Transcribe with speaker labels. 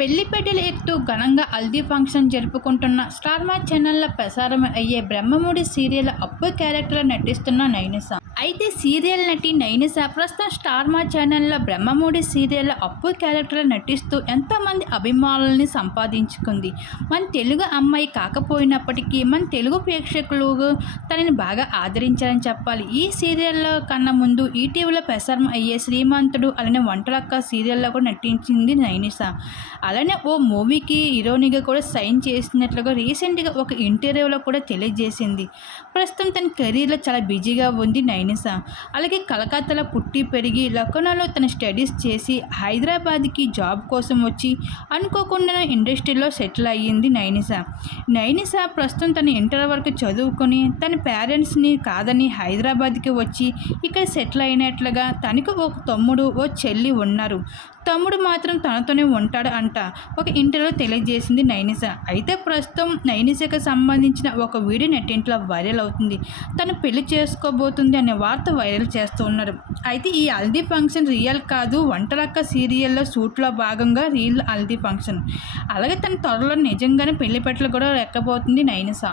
Speaker 1: పెళ్ళి పెట్టెలు ఎక్కుతూ ఘనంగా హల్దీ ఫంక్షన్ జరుపుకుంటున్న స్టార్ మా ఛానల్లో ప్రసారం అయ్యే బ్రహ్మముడి సీరియల్ అప్పు క్యారెక్టర్లో నటిస్తున్న నైనిస. అయితే సీరియల్ నటి నైనిసా ప్రస్తుతం స్టార్ మా ఛానల్లో బ్రహ్మమూడి సీరియల్ అప్పు క్యారెక్టర్లో నటిస్తూ ఎంతోమంది అభిమానులని సంపాదించుకుంది. మన తెలుగు అమ్మాయి కాకపోయినప్పటికీ మన తెలుగు ప్రేక్షకులు తనని బాగా ఆదరించారని చెప్పాలి. ఈ సీరియల్లో కన్నా ముందు ఈటీవీలో ప్రసారం అయ్యే శ్రీమంతుడు అలానే వంటలక్క సీరియల్లో కూడా నటించింది నైనిసా. అలానే ఓ మూవీకి హీరోయిన్గా కూడా సైన్ చేసినట్లుగా రీసెంట్గా ఒక ఇంటర్వ్యూలో కూడా తెలియజేసింది. ప్రస్తుతం తన కెరీర్లో చాలా బిజీగా ఉంది నైన్ నైనిస అలాగే కలకత్తాలో పుట్టి పెరిగి లక్నోలో తన స్టడీస్ చేసి హైదరాబాద్కి జాబ్ కోసం వచ్చి అనుకోకుండా ఇండస్ట్రీలో సెటిల్ అయ్యింది నైనిస. నైనిస ప్రస్తుతం తన ఇంటర్ వరకు చదువుకొని తన పేరెంట్స్ని కాదని హైదరాబాద్కి వచ్చి ఇక్కడ సెటిల్ అయినట్లుగా తనకు ఒక తమ్ముడు ఓ చెల్లి ఉన్నారు. తమ్ముడు మాత్రం తనతోనే ఉంటాడు అంట. ఒక ఇంటర్వ్యూలో తెలియజేసింది నైనిస. అయితే ప్రస్తుతం నైనిసకు సంబంధించిన ఒక వీడియో నెట్టింట్లో వైరల్ అవుతుంది. తను పెళ్ళి చేసుకోబోతుంది అనే వార్త వైరల్ చేస్తూ ఉన్నారు. అయితే ఈ హల్దీ ఫంక్షన్ రియల్ కాదు. వంటలక్క సీరియల్లో షూట్లో భాగంగా రియల్ హల్దీ ఫంక్షన్. అలాగే తన త్వరలో నిజంగానే పెళ్ళి పెట్టలు కూడా రెక్కబోతుంది నైనిస.